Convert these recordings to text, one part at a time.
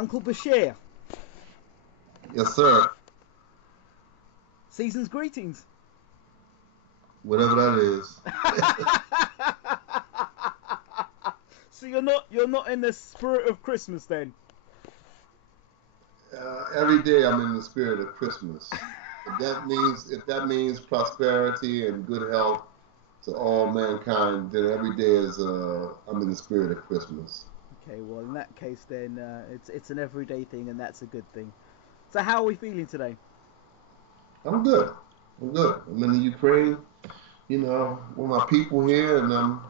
Uncle Bashir, Yes, sir. season's greetings. Whatever that is. So you're not in the spirit of Christmas then? Every day I'm in the spirit of Christmas. If that means prosperity and good health to all mankind, then every day is I'm in the spirit of Christmas. Okay, well in that case then it's an everyday thing, and that's a good thing. So how are we feeling today? I'm good. I'm good. I'm in the Ukraine, with my people here, and I'm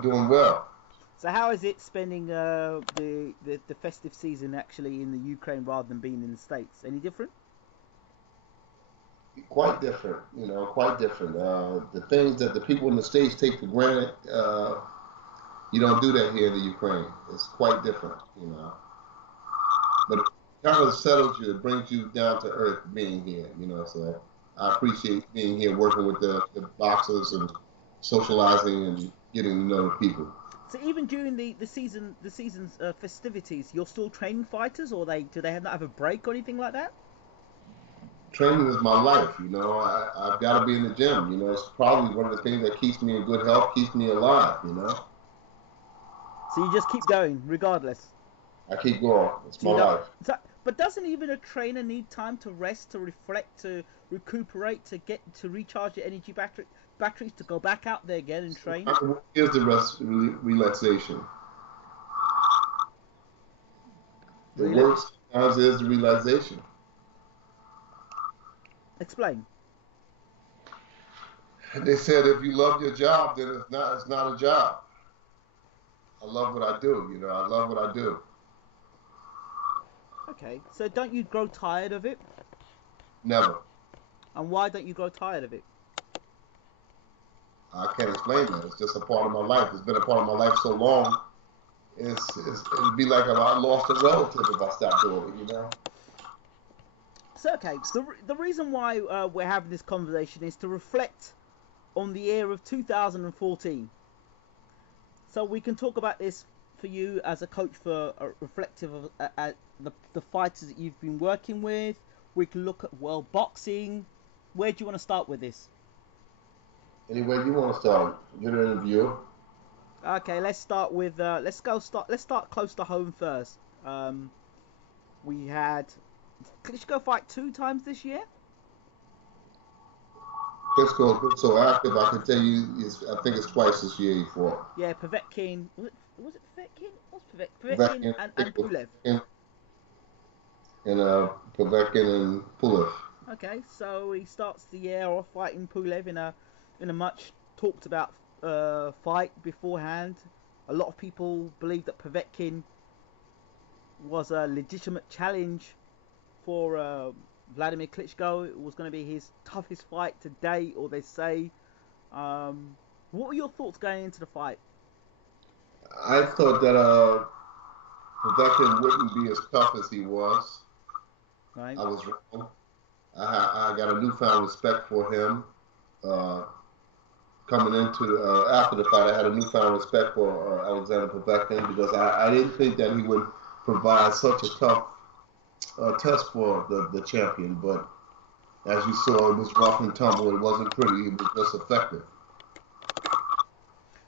doing well. So how is it spending the festive season actually in the Ukraine rather than being in the States? Any different? Quite different, quite different. The things that the people in the States take for granted, you don't do that here in the Ukraine. It's quite different. But it kind of settles you. It brings you down to earth being here. So I appreciate being here, working with the boxers and socializing and getting to know the people. So even during the season's festivities, you're still training fighters, or do they not have a break or anything like that? Training is my life. I've got to be in the gym. It's probably one of the things that keeps me in good health, keeps me alive. So you just keep going regardless. I keep going. It's my life. So, but doesn't even a trainer need time to rest, to reflect, to recuperate, to recharge your energy batteries to go back out there again and train? Here's the relaxation. The worst sometimes is the realization. Explain. They said if you love your job, then it's not a job. I love what I do. I love what I do. Okay, so don't you grow tired of it? Never. And why don't you grow tired of it? I can't explain that. It's just a part of my life. It's been a part of my life so long. It'd be like if I lost a relative if I stopped doing it. So, okay, the reason why we're having this conversation is to reflect on the year of 2014. So we can talk about this for you as a coach, for reflective of the fighters that you've been working with. We can look at world boxing. Where do you want to start with this? Anywhere you want to start. Get an interview. Okay, let's start with let's start close to home first. We had Klitschko fight 2 times this year. Klitschko so active. I can tell you, I think it's twice this year he fought. Yeah, Povetkin. Was it Povetkin? What's Povetkin and Pulev? And Povetkin and Pulev. Okay, so he starts the year off fighting Pulev in a much talked about fight beforehand. A lot of people believe that Povetkin was a legitimate challenge for Vladimir Klitschko. It was going to be his toughest fight to date, or they say. What were your thoughts going into the fight? I thought that Povetkin wouldn't be as tough as he was. Right. I was wrong. I got a newfound respect for him. Coming into after the fight, I had a newfound respect for Alexander Povetkin because I didn't think that he would provide such a tough test for the champion. But as you saw, it was rough and tumble. It wasn't pretty. It was just effective.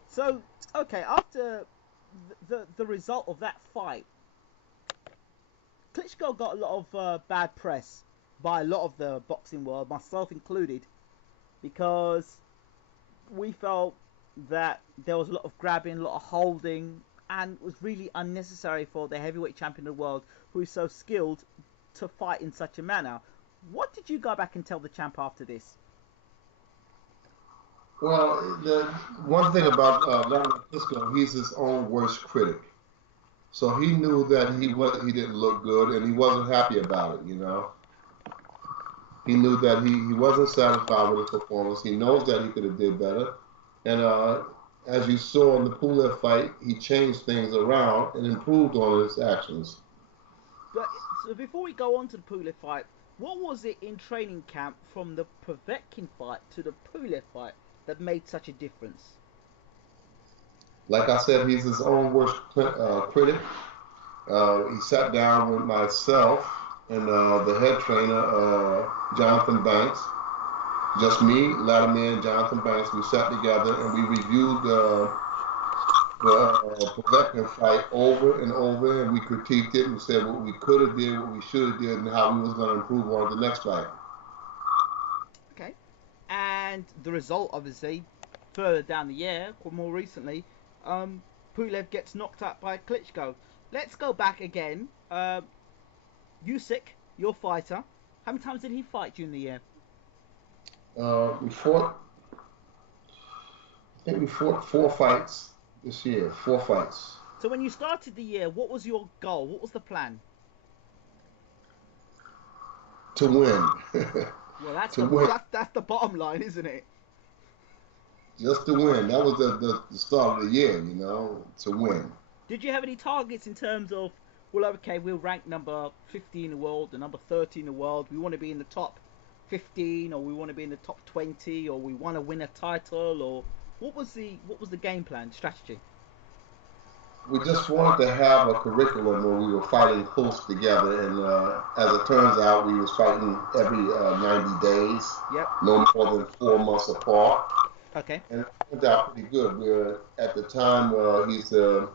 So, okay, after the result of that fight, Klitschko got a lot of bad press by a lot of the boxing world, myself included, because we felt that there was a lot of grabbing, a lot of holding, and it was really unnecessary for the heavyweight champion of the world, who is so skilled, to fight in such a manner. What did you go back and tell the champ after this? Well, the one thing about Vladimir Klitschko, he's his own worst critic. So he knew that he didn't look good, and he wasn't happy about it. He knew that he wasn't satisfied with his performance. He knows that he could have did better. And as you saw in the Pulev fight, he changed things around and improved on his actions. But so before we go on to the Pulev fight, what was it in training camp from the Povetkin fight to the Pulev fight that made such a difference? Like I said, he's his own worst critic. He sat down with myself and the head trainer, Jonathan Banks. Just me, Latimer, and Jonathan Banks. We sat together and we reviewed the Povetkin fight over and over, and we critiqued it and said what we could have did, what we should have did, and how we was going to improve on the next fight. Okay. And the result, obviously, further down the year, or more recently, Pulev gets knocked out by Klitschko. Let's go back again. Usyk, your fighter. How many times did he fight during the year? We fought. I think we fought 4 fights this year. 4 fights. So when you started the year, what was your goal? What was the plan? To win. Well, that's to win. That's the bottom line, isn't it? Just to win. That was the start of the year, you know, to win. Did you have any targets in terms of, well, okay, we'll rank number 15 in the world, the number 30 in the world. We want to be in the top 15, or we want to be in the top 20, or we want to win a title, or what was the game plan, strategy? We just wanted to have a curriculum where we were fighting close together, and as it turns out, we was fighting every 90 days. Yep. No more than 4 months apart. Okay. And it turned out pretty good. We're at the time he's the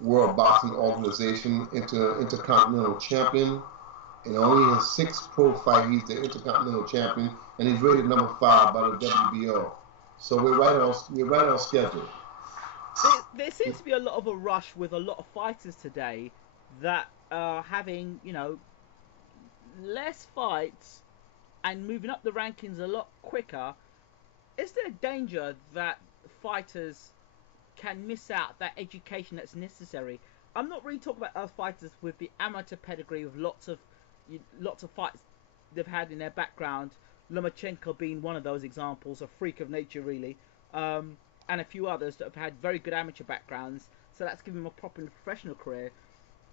World Boxing Organization Intercontinental Champion, and only in his 6th pro fight he's the Intercontinental Champion, and he's rated number 5 by the WBO. So we're right on schedule. There seems to be a lot of a rush with a lot of fighters today that are having, less fights and moving up the rankings a lot quicker. Is there a danger that fighters can miss out that education that's necessary? I'm not really talking about fighters with the amateur pedigree with lots of fights they've had in their background. Lomachenko being one of those examples, a freak of nature really, and a few others that have had very good amateur backgrounds, so that's given them a proper professional career.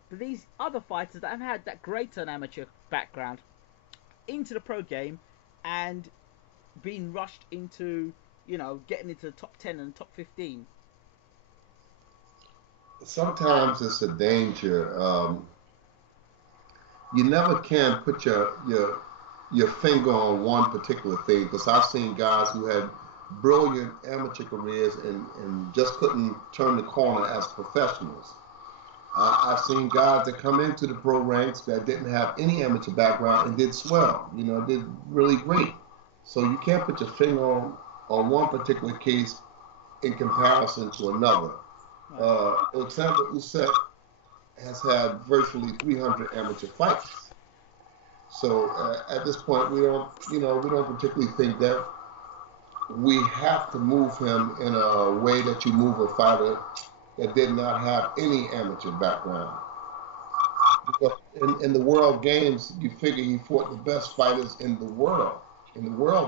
But these other fighters that have had that greater amateur background into the pro game and being rushed into, getting into the top 10 and top 15. Sometimes it's a danger. You never can put your finger on one particular thing, because I've seen guys who had brilliant amateur careers and just couldn't turn the corner as professionals. I've seen guys that come into the pro ranks that didn't have any amateur background and did swell, did really great. So you can't put your finger on one particular case in comparison to another. Alexander Usyk has had virtually 300 amateur fights. So at this point, we don't particularly think that we have to move him in a way that you move a fighter that did not have any amateur background. Because in the World Games, you figure he fought the best fighters in the world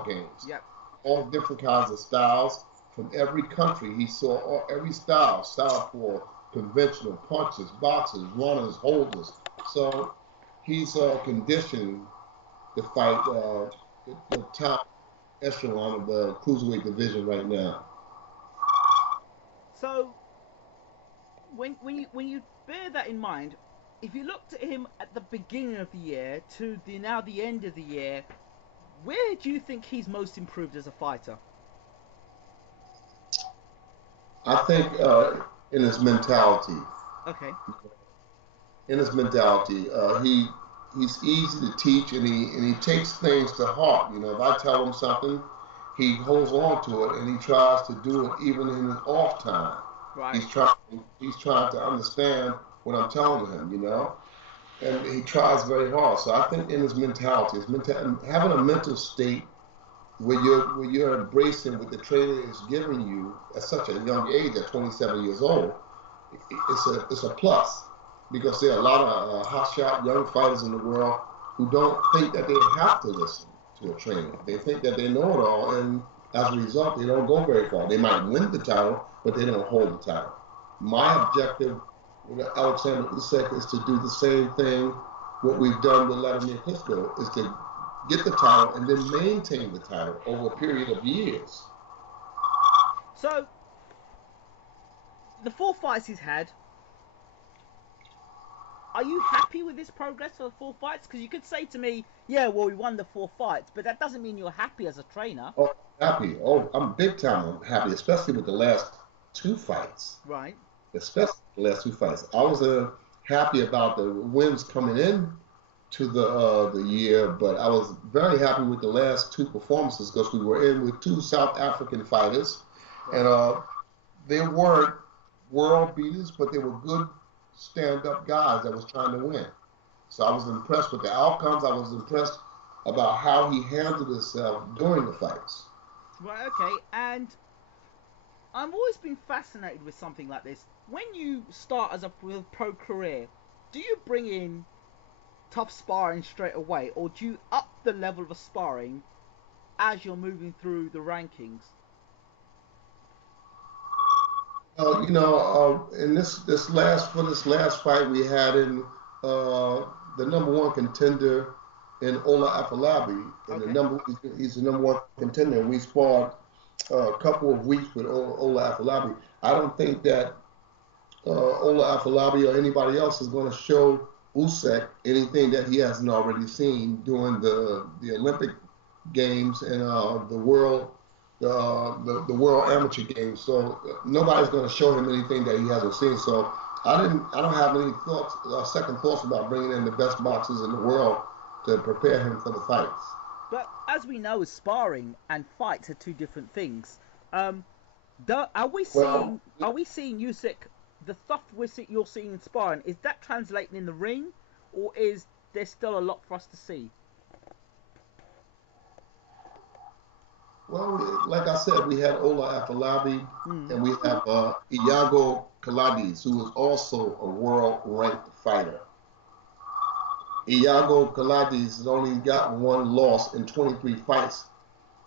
games. Yep. All different kinds of styles from every country. He saw every style for conventional punches, boxers, runners, holders. So he's conditioned to fight the top echelon of the cruiserweight division right now. So when you bear that in mind, if you looked at him at the beginning of the year to the end of the year, where do you think he's most improved as a fighter? I think in his mentality. Okay. In his mentality, he's easy to teach, and he takes things to heart. If I tell him something, he holds on to it, and he tries to do it even in his off time. Right. He's trying to understand what I'm telling him, and he tries very hard. So I think in his mentality, having a mental state where you're embracing what the trainer is giving you at such a young age, at 27 years old, it's a plus, because there are a lot of hotshot young fighters in the world who don't think that they have to listen to a trainer. They think that they know it all, and as a result, they don't go very far. They might win the title, but they don't hold the title. My objective with Alexander Usyk is to do the same thing what we've done with Vladimir Klitschko, is to get the title and then maintain the title over a period of years. So, the 4 fights he's had, are you happy with this progress for the 4 fights? Because you could say to me, yeah, well, we won the 4 fights, but that doesn't mean you're happy as a trainer. Oh, happy. Oh, I'm big time happy, especially with the last two fights. Right. Especially the last two fights. I was happy about the wins coming in to the year, but I was very happy with the last two performances because we were in with two South African fighters, and they weren't world beaters, but they were good stand-up guys that was trying to win. So I was impressed with the outcomes. I was impressed about how he handled himself during the fights. Right, okay. And I've always been fascinated with something like this. When you start as with a pro career, do you bring in tough sparring straight away, or do you up the level of sparring as you're moving through the rankings? In this last fight we had in the number one contender in Ola Afolabi, and he's the number one contender. And we sparred a couple of weeks with Ola Afolabi. I don't think that Ola Afolabi or anybody else is going to show Usyk anything that he hasn't already seen during the Olympic Games and the World World Amateur Games. So nobody's going to show him anything that he hasn't seen. So I don't have any thoughts, second thoughts about bringing in the best boxers in the world to prepare him for the fights. But as we know, sparring and fights are two different things. Are we seeing Usyk, the stuff you're seeing in sparring, is that translating in the ring, or is there still a lot for us to see? Well, like I said, we had Ola Afolabi, and we have Iago Kalades, who is also a world-ranked fighter. Iago Kalades has only got one loss in 23 fights,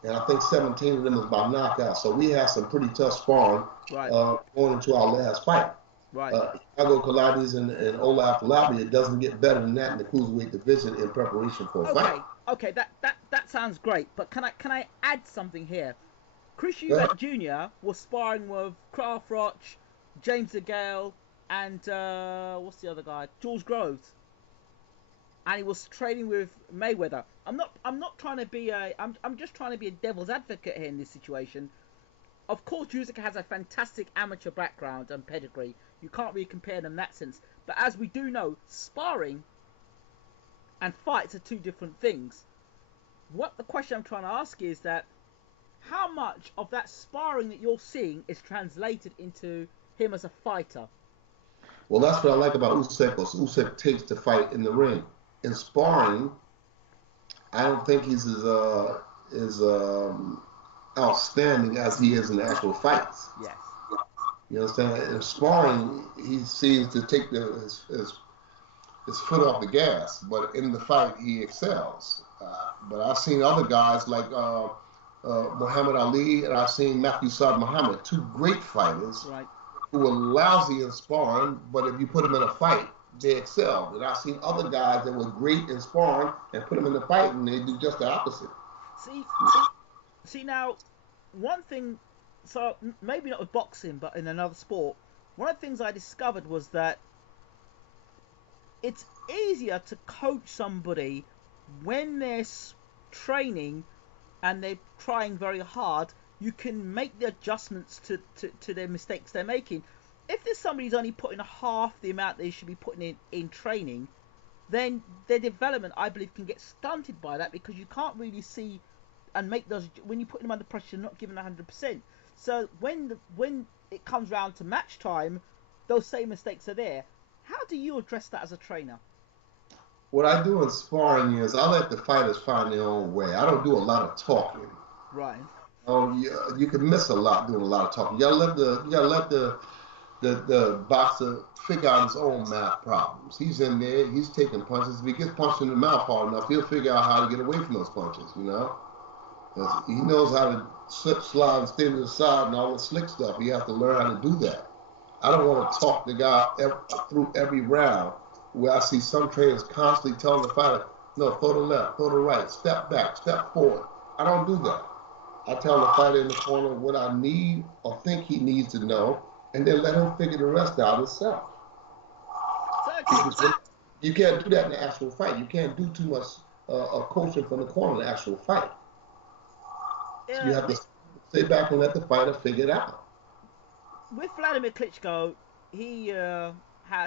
and I think 17 of them is by knockout. So we had some pretty tough sparring going into our last fight. Right. Iago Kalades and Ola Afolabi, it doesn't get better than that in the cruiserweight division in preparation for a fight. Okay, that sounds great, but can I add something here? Chris Eubank Jr. was sparring with Craft Roach, James DeGale, and what's the other guy? George Groves, and he was training with Mayweather. I'm not trying to be I'm just trying to be a devil's advocate here in this situation. Of course, Usyk has a fantastic amateur background and pedigree. You can't really compare them in that sense. But as we do know, sparring and fights are two different things. What the question I'm trying to ask is that how much of that sparring that you're seeing is translated into him as a fighter? Well, that's what I like about Usyk. Usyk takes the fight in the ring. In sparring, I don't think he's as outstanding as he is in actual fights. Yes. You understand? In sparring, he seems to take his foot off the gas, but in the fight, he excels. But I've seen other guys like Muhammad Ali, and I've seen Matthew Saad Muhammad, two great fighters who were lousy in sparring, but if you put them in a fight, they excelled. And I've seen other guys that were great in sparring and put them in the fight, and they do just the opposite. See now, one thing, so maybe not with boxing, but in another sport, one of the things I discovered was that it's easier to coach somebody when they're training and they're trying very hard. You can make the adjustments to their mistakes they're making. If there's somebody who's only putting half the amount they should be putting in training, then their development, I believe, can get stunted by that, because you can't really see and make those, when you put them under pressure, you're not giving 100%. So when it comes round to match time, those same mistakes are there. How do you address that as a trainer? What I do in sparring is I let the fighters find their own way. I don't do a lot of talking. Right. You can miss a lot doing a lot of talking. You gotta let the boxer figure out his own math problems. He's in there, he's taking punches. If he gets punched in the mouth hard enough, he'll figure out how to get away from those punches, you know? He knows how to slip, slide, and stay to the side and all the slick stuff. He has to learn how to do that. I don't want to talk the guy through every round, where I see some trainers constantly telling the fighter, no, throw the left, throw the right, step back, step forward. I don't do that. I tell the fighter in the corner what I need or think he needs to know, and then let him figure the rest out himself. You can't do that in the actual fight. You can't do too much coaching from the corner in the actual fight. So you have to stay back and let the fighter figure it out. With Vladimir Klitschko, he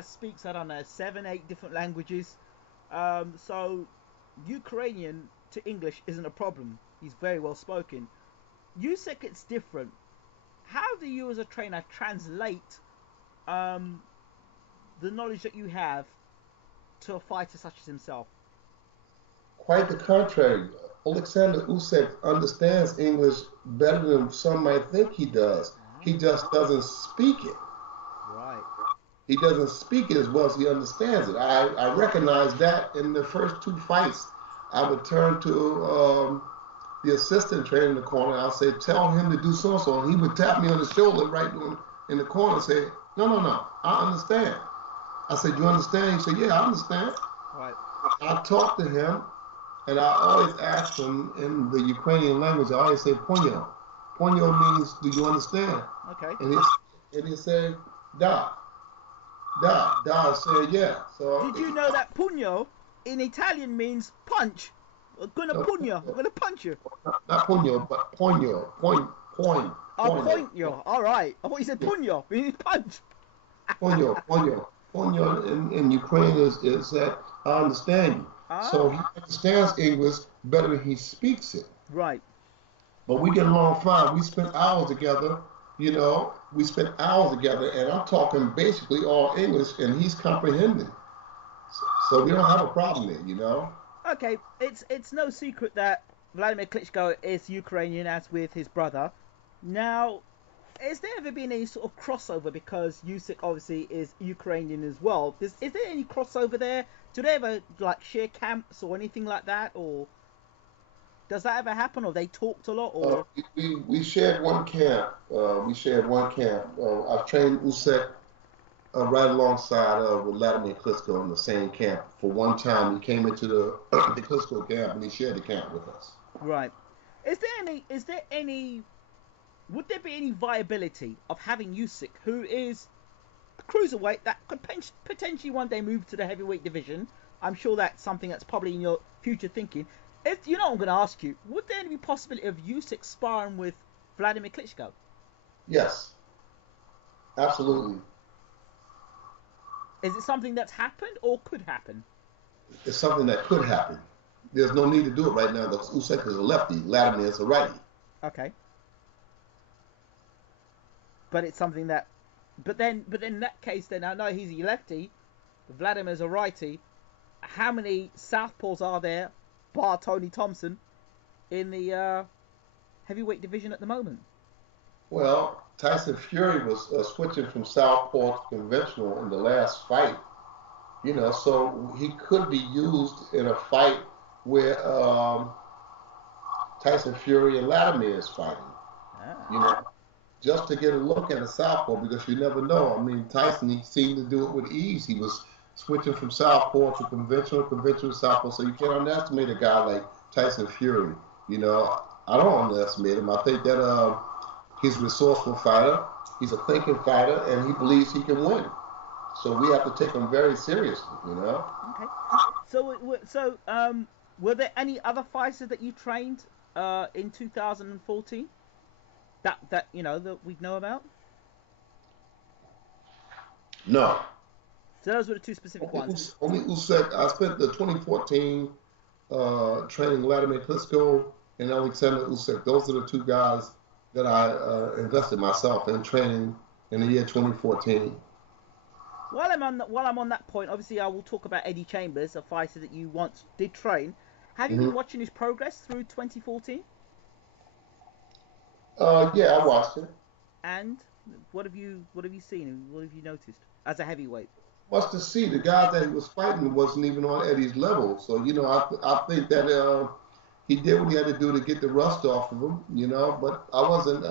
speaks, I don't know, 7, 8 different languages. So Ukrainian to English isn't a problem. He's very well spoken. Usyk, it's different. How do you, as a trainer, translate the knowledge that you have to a fighter such as himself? Quite the contrary. Alexander Usyk understands English better than some might think he does. He just doesn't speak it. Right. He doesn't speak it as well as he understands it. I recognize that in the first 2 fights. I would turn to the assistant trainer in the corner. I'll say, tell him to do so-and-so. And he would tap me on the shoulder right in the corner and say, no, I understand. I said, you understand? He said, yeah, I understand. Right. I talked to him, and I always ask him in the Ukrainian language, I always say, ponyo. Ponyo means, do you understand? Okay. And he said, da. Da said, yeah. So did you know that pugno in Italian means punch? I'm gonna punch you. Not pugno, but ponyo. Point. Oh, ponyo. All right. I thought you said pugno. It means punch. Ponyo in Ukraine is that I understand you. So he understands English better than he speaks it. Right. But we get along fine. We spent hours together. We spent hours together, and I'm talking basically all English, and he's comprehending. So we don't have a problem there, Okay, it's no secret that Vladimir Klitschko is Ukrainian, as with his brother. Now, has there ever been any sort of crossover, because Usyk obviously is Ukrainian as well? Is there any crossover there? Do they ever share camps or anything like that, or does that ever happen, or they talked a lot? Or we shared one camp. I've trained Usyk right alongside with Vladimir Klitschko in the same camp. For one time, he came into the Klitschko camp and he shared the camp with us. Right. Would there be any viability of having Usyk, who is a cruiserweight that could potentially one day move to the heavyweight division? I'm sure that's something that's probably in your future thinking. If you know what I'm going to ask you, would there be possibility of Usyk sparring with Vladimir Klitschko? Yes, absolutely. Is it something that's happened or could happen? It's something that could happen. There's no need to do it right now because Usyk is a lefty, Vladimir is a righty. Okay. But it's something that, but then in that case, then I know he's a lefty, Vladimir's a righty. How many southpaws are there, bar Tony Thompson, in the heavyweight division at the moment? Well, Tyson Fury was switching from southpaw to conventional in the last fight. So he could be used in a fight where Tyson Fury and Vladimir is fighting. Just to get a look at a southpaw, because you never know. I mean, Tyson, he seemed to do it with ease. He was switching from southpaw to conventional to southpaw. So you can't underestimate a guy like Tyson Fury. I don't underestimate him. I think that he's a resourceful fighter. He's a thinking fighter, and he believes he can win. So we have to take him very seriously, Okay. So were there any other fighters that you trained in 2014 that we know about? No. So those were the two specific ones. Only Usyk. I spent the 2014 training Vladimir Klitschko and Alexander Usyk. Those are the two guys that I invested myself in training in the year 2014. While I'm on that point, obviously I will talk about Eddie Chambers, a fighter that you once did train. Have you been watching his progress through 2014? Yeah, I watched it. And what have you seen? What have you noticed as a heavyweight? Much to see. The guy that he was fighting wasn't even on Eddie's level. So I think that he did what he had to do to get the rust off of him. But I wasn't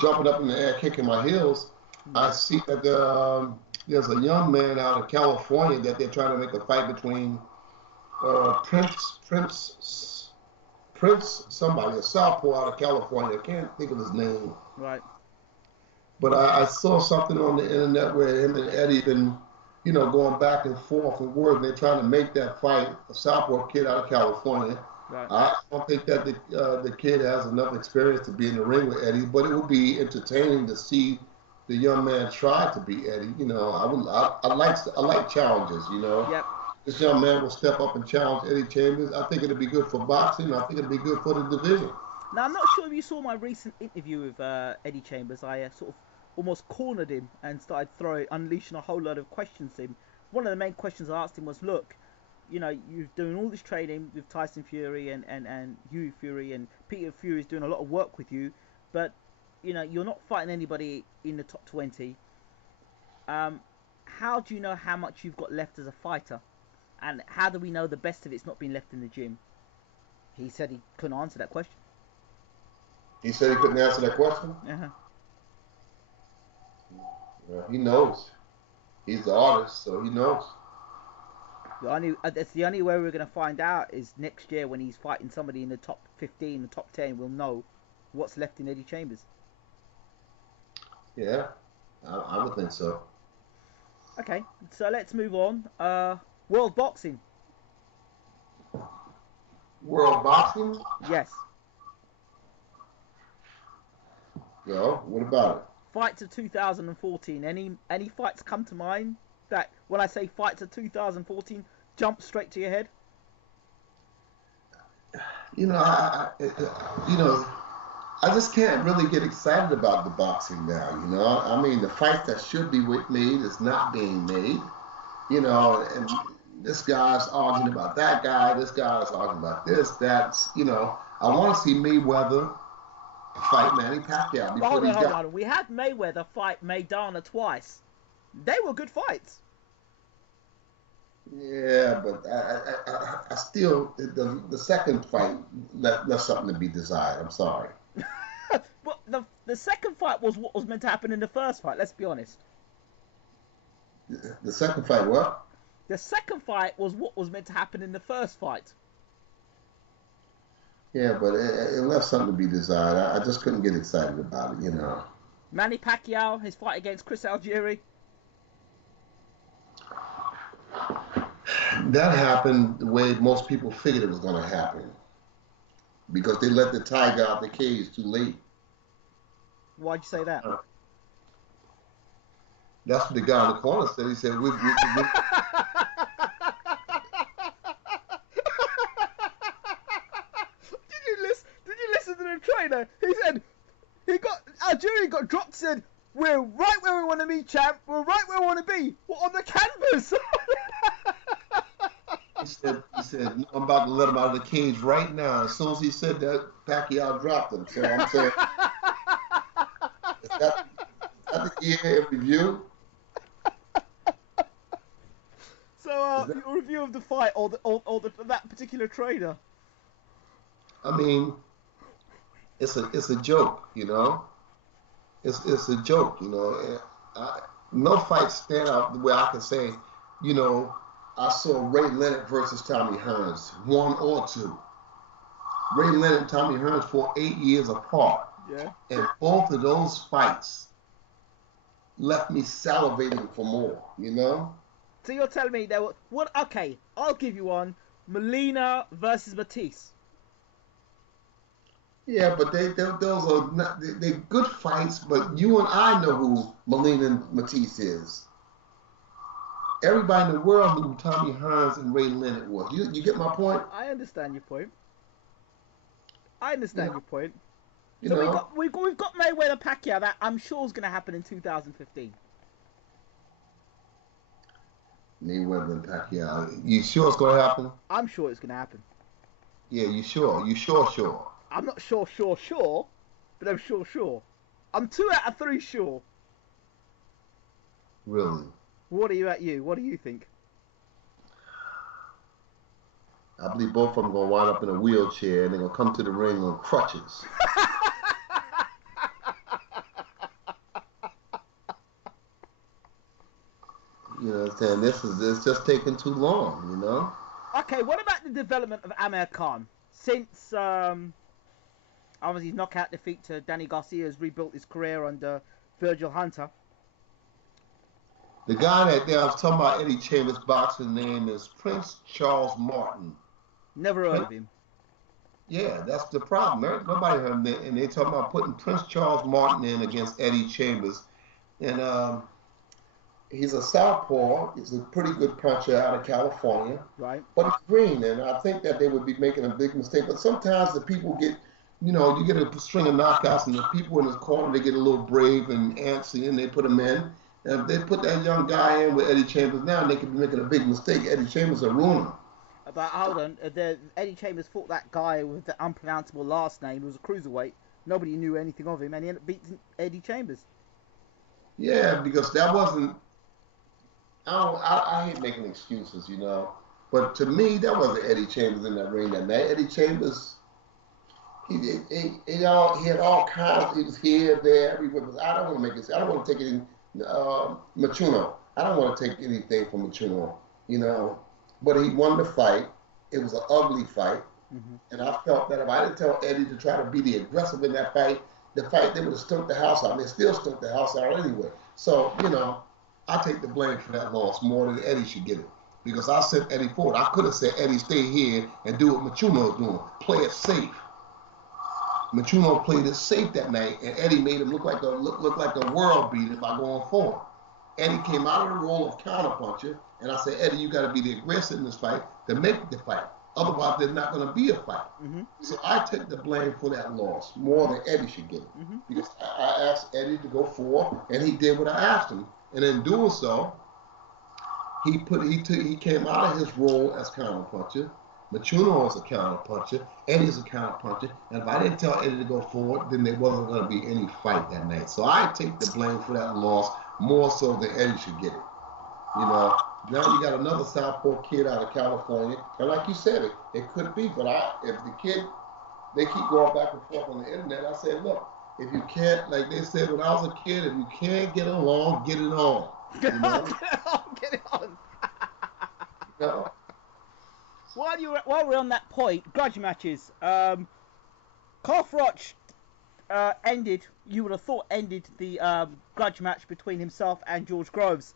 jumping up in the air, kicking my heels. I see that there's a young man out of California that they're trying to make a fight between Prince somebody, a southpaw out of California. I can't think of his name. Right. But I saw something on the internet where him and Eddie been going back and forth and words, and they're trying to make that fight. A Southport kid out of California. Right. I don't think that the kid has enough experience to be in the ring with Eddie, but it would be entertaining to see the young man try to beat Eddie. I like challenges. Yep. This young man will step up and challenge Eddie Chambers. I think it'll be good for boxing. I think it'll be good for the division. Now, I'm not sure if you saw my recent interview with Eddie Chambers. I sort of almost cornered him and started unleashing a whole lot of questions to him. One of the main questions I asked him was, look, you're doing all this training with Tyson Fury and Hughie Fury, and Peter Fury is doing a lot of work with you, but, you're not fighting anybody in the top 20. How do you know how much you've got left as a fighter? And how do we know the best of it's not been left in the gym? He said he couldn't answer that question. He said he couldn't answer that question? Uh-huh. Yeah, he knows. He's the artist, so he knows. That's the only way we're going to find out is next year when he's fighting somebody in the top 15, the top 10. We'll know what's left in Eddie Chambers. Yeah, I would think so. Okay, so let's move on. World boxing. World boxing? Yes. Well, what about it? Fights of 2014. Any fights come to mind that when I say fights of 2014 jump straight to your head? I just can't really get excited about the boxing now. I mean, the fight that should be made is not being made. And this guy's arguing about that guy. This guy's arguing about this. That's. I want to see Mayweather fight Manny Pacquiao. Hold on. We had Mayweather fight Maidana twice. They were good fights. Yeah, but I still the second fight left something to be desired. I'm sorry. But the second fight was what was meant to happen in the first fight. Let's be honest. The second fight, what? The second fight was what was meant to happen in the first fight. Yeah, but it left something to be desired. I just couldn't get excited about it, Manny Pacquiao, his fight against Chris Algieri. That happened the way most people figured it was going to happen. Because they let the tiger out the cage too late. Why'd you say that? That's what the guy in the corner said. He said, Did you listen to the trainer? He said, Algeria got dropped, said, we're right where we want to be, champ. We're right where we want to be. We're on the canvas. He said, no, I'm about to let him out of the cage right now. As soon as he said that, Pacquiao dropped him. So I'm saying, is that the year in review? So, your review of the fight or that particular trainer? I mean, it's a joke, It's a joke, No fights stand out the way I can say, I saw Ray Leonard versus Tommy Hearns, 1 or 2. Ray Leonard and Tommy Hearns fought 8 years apart. Yeah. And both of those fights left me salivating for more, So you're telling me there were okay, I'll give you one. Molina versus Matisse. Yeah, but those are not, they're good fights, but you and I know who Molina and Matisse is. Everybody in the world knew who Tommy Hearns and Ray Leonard was. You get my point? I understand your point. Your point. You So know, we've got Mayweather Pacquiao that I'm sure is going to happen in 2015. Mayweather and Pacquiao. You sure it's going to happen? I'm sure it's going to happen. Yeah, you sure? You sure? I'm not sure, but I'm sure. I'm 2 out of 3 sure. Really? What do you think? I believe both of them going to wind up in a wheelchair and they're going to come to the ring on crutches. You know what I'm saying? It's just taking too long, Okay, what about the development of Amir Khan? Since obviously his knockout defeat to Danny Garcia has rebuilt his career under Virgil Hunter. The guy that I was talking about, Eddie Chambers' boxing name is Prince Charles Martin. Never heard Prince, of him. yeah, that's the problem. Nobody heard him. And they talking about putting Prince Charles Martin in against Eddie Chambers. And he's a southpaw. He's a pretty good puncher out of California. Right. But he's green, and I think that they would be making a big mistake. But sometimes the people get, you get a string of knockouts, and the people in his corner, they get a little brave and antsy, and they put him in. And if they put that young guy in with Eddie Chambers now, they could be making a big mistake. Eddie Chambers will ruin him. But hold on, Eddie Chambers fought that guy with the unpronounceable last name. It was a cruiserweight. Nobody knew anything of him, and he ended up beating Eddie Chambers. Yeah, because that wasn't. I hate making excuses, But to me, that wasn't Eddie Chambers in that ring that night. Eddie Chambers, he had all kinds. He was here, there, everywhere. I don't want to make it. I don't want to take it in Machuno. I don't want to take anything from Machuno, But he won the fight. It was an ugly fight. Mm-hmm. And I felt that if I didn't tell Eddie to try to be the aggressive in that fight, they would have stunk the house out. They still stunk the house out anyway. So, I take the blame for that loss more than Eddie should get it. Because I sent Eddie forward. I could have said, Eddie, stay here and do what Machuno's doing. Play it safe. Machuno played it safe that night, and Eddie made him look like a world beater by going forward. Eddie came out of the role of counterpuncher, and I said, Eddie, you got to be the aggressor in this fight to make the fight. Otherwise, there's not going to be a fight. Mm-hmm. So I took the blame for that loss more than Eddie should get it. Mm-hmm. Because I asked Eddie to go forward, and he did what I asked him. And in doing so, he came out of his role as counterpuncher. Machuno was a counterpuncher. Eddie's a counterpuncher. And if I didn't tell Eddie to go forward, then there wasn't going to be any fight that night. So I take the blame for that loss more so than Eddie should get it. Now you got another southpaw kid out of California, and like you said, it could be. But if the kid, they keep going back and forth on the internet, I said, look, if you can't, like they said when I was a kid, if you can't get along, get it on. Get it on. While we're on that point, grudge matches. Carl Froch you would have thought ended the grudge match between himself and George Groves.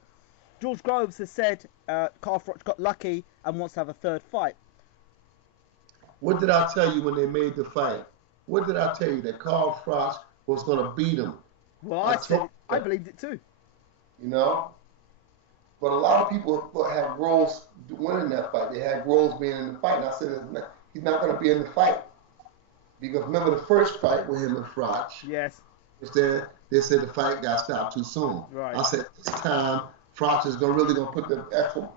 George Groves has said Carl Froch got lucky and wants to have a third fight. What did I tell you when they made the fight? What did I tell you? That Carl Froch was going to beat him. Well, I believed it too. But a lot of people had Groves winning that fight. They had Groves being in the fight. And I said, he's not going to be in the fight. Because remember the first fight with him and Froch? Yes. They said the fight got stopped too soon. Right. I said, this time, Froch is really going to put the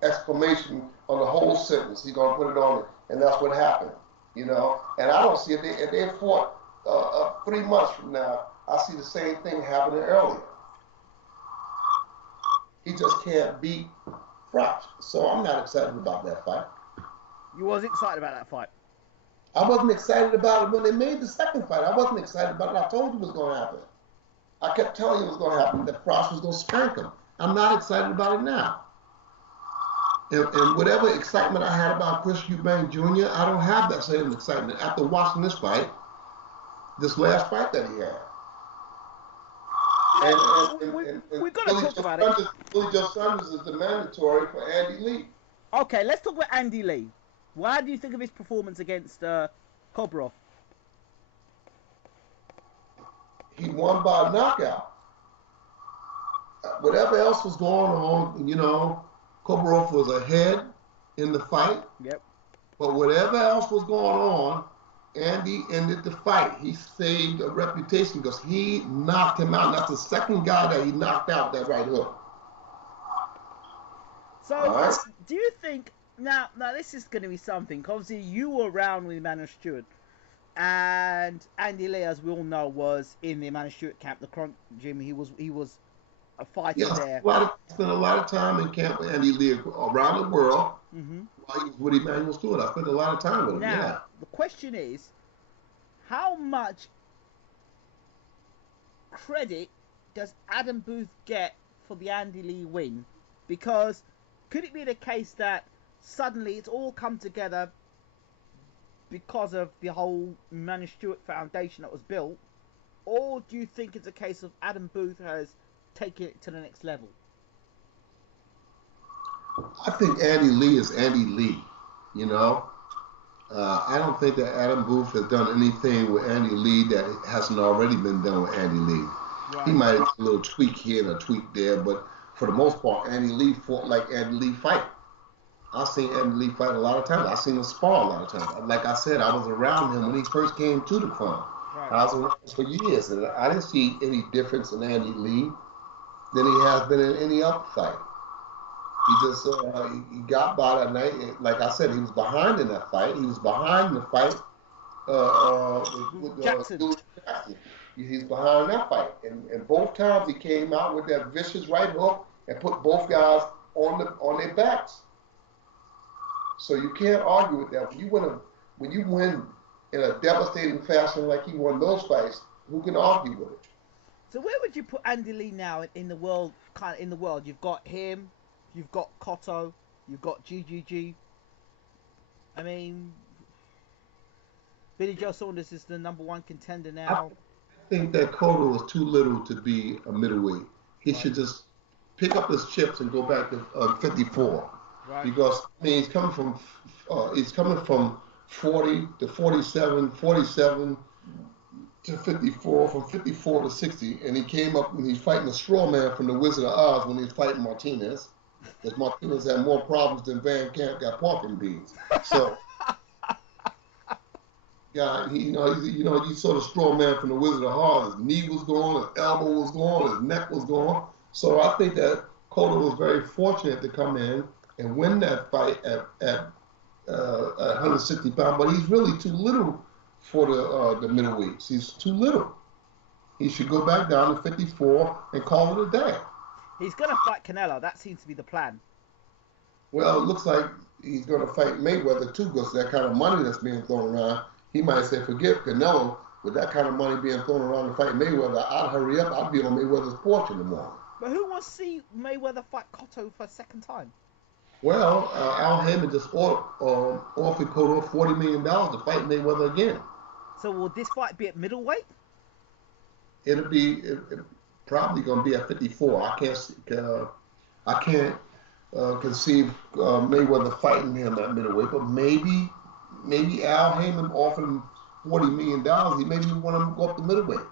exclamation on the whole sentence. He's going to put it on it. And that's what happened. And I don't see if they fought 3 months from now, I see the same thing happening earlier. He just can't beat Froch. So I'm not excited about that fight. You was excited about that fight? I wasn't excited about it when they made the second fight. I wasn't excited about it. I told you it was going to happen. I kept telling you it was going to happen, that Froch was going to spank him. I'm not excited about it now. And whatever excitement I had about Chris Eubank Jr., I don't have that same excitement after watching this fight, this last fight that he had. We're going to talk about it. Billy Joe Saunders is the mandatory for Andy Lee. Okay, let's talk about Andy Lee. What do you think of his performance against Kobrov? He won by a knockout. Whatever else was going on, Kobrov was ahead in the fight. Yep. But whatever else was going on, Andy ended the fight. He saved a reputation because he knocked him out. That's the second guy that he knocked out, that right hook. So, right. Do you think... Now, this is going to be something. Obviously, you were around with Emmanuel Stewart. And Andy Lee, as we all know, was in the Emmanuel Stewart camp, the Crunch Gym. He was a fighter there. Spent a lot of time in camp with Andy Lee around the world. Mm-hmm. While he was with Emmanuel Stewart. I spent a lot of time with him, Now, the question is, how much credit does Adam Booth get for the Andy Lee win? Because could it be the case that suddenly it's all come together because of the whole Emmanuel Stewart Foundation that was built? Or do you think it's a case of Adam Booth has taken it to the next level? I think Andy Lee is Andy Lee. You know, I don't think that Adam Booth has done anything with Andy Lee that hasn't already been done with Andy Lee. He Right. might have a little tweak here and a tweak there, but for the most part, Andy Lee fought like Andy Lee fight. I've seen Andy Lee fight a lot of times. I've seen him spar a lot of times. Like I said, I was around him when he first came to the club. Right. I was around him for years, and I didn't see any difference in Andy Lee than he has been in any other fight. He just he got by that night. Like I said, he was behind in that fight. He was behind in the fight with Jackson. Louis Jackson. He's behind that fight, and both times he came out with that vicious right hook and put both guys on their backs. So you can't argue with that. When you win in a devastating fashion like he won those fights, who can argue with it? So where would you put Andy Lee now in the world? Kind of in the world, you've got him, you've got Cotto, you've got GGG. I mean, Billy Joe Saunders is the #1 contender now. I think that Cotto is too little to be a middleweight. He should just pick up his chips and go back to 54. Right. Because I mean, he's coming from 40 to 47, 47 to 54, from 54 to 60, and he came up when he's fighting a straw man from the Wizard of Oz when he's fighting Martinez, because Martinez had more problems than Van Camp got parking beans. So, yeah, you saw the straw man from the Wizard of Oz. His knee was gone, his elbow was gone, his neck was gone. So I think that Cotto was very fortunate to come in and win that fight at 160 pounds, but he's really too little for the middleweights. He's too little. He should go back down to 54 and call it a day. He's gonna fight Canelo. That seems to be the plan. Well, it looks like he's going to fight Mayweather too, because that kind of money that's being thrown around. He might say, forget Canelo. With that kind of money being thrown around to fight Mayweather, I'd hurry up. I'd be on Mayweather's porch in the morning. But who wants to see Mayweather fight Cotto for a second time? Well, Al Heyman just offered Cotto $40 million to fight Mayweather again. So will this fight be at middleweight? It'll probably going to be at 54. I can't conceive Mayweather fighting him at middleweight, but maybe Al Heyman offered him $40 million. He maybe want him to go up to middleweight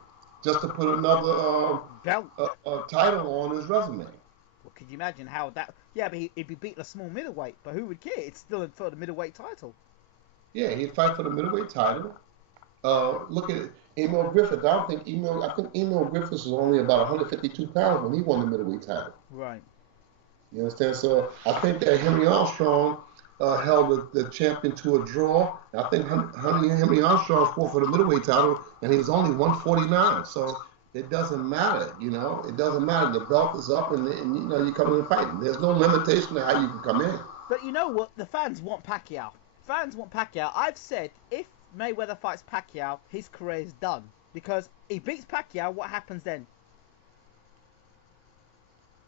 just to put another Belt. title on his resume. Well, could you imagine how that? Yeah, but he'd be beating a small middleweight. But who would care? It's still for the middleweight title. Yeah, he'd fight for the middleweight title. Look at Emil Griffith. I think Emil Griffith was only about 152 pounds when he won the middleweight title. Right. You understand? So I think that Henry Armstrong held the champion to a draw. I think Henry Armstrong fought for the middleweight title, and he was only 149. So it doesn't matter, It doesn't matter. The belt is up, and you come in fighting. There's no limitation to how you can come in. But you know what? The fans want Pacquiao. Fans want Pacquiao. I've said if Mayweather fights Pacquiao, his career is done. Because he beats Pacquiao, what happens then?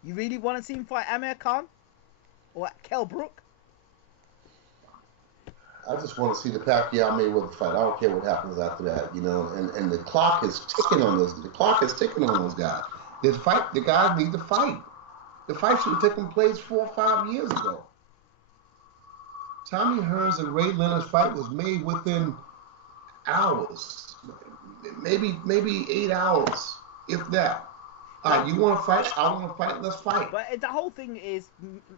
You really want to see him fight Amir Khan? Or Kell Brook? I just want to see the Pacquiao Mayweather fight. I don't care what happens after that, And the clock is ticking on those. The clock is ticking on those guys. The guys need to fight. The fight should have taken place 4 or 5 years ago. Tommy Hearns and Ray Leonard's fight was made within hours, maybe 8 hours, if that. All right, you want to fight? I want to fight. Let's fight. But the whole thing is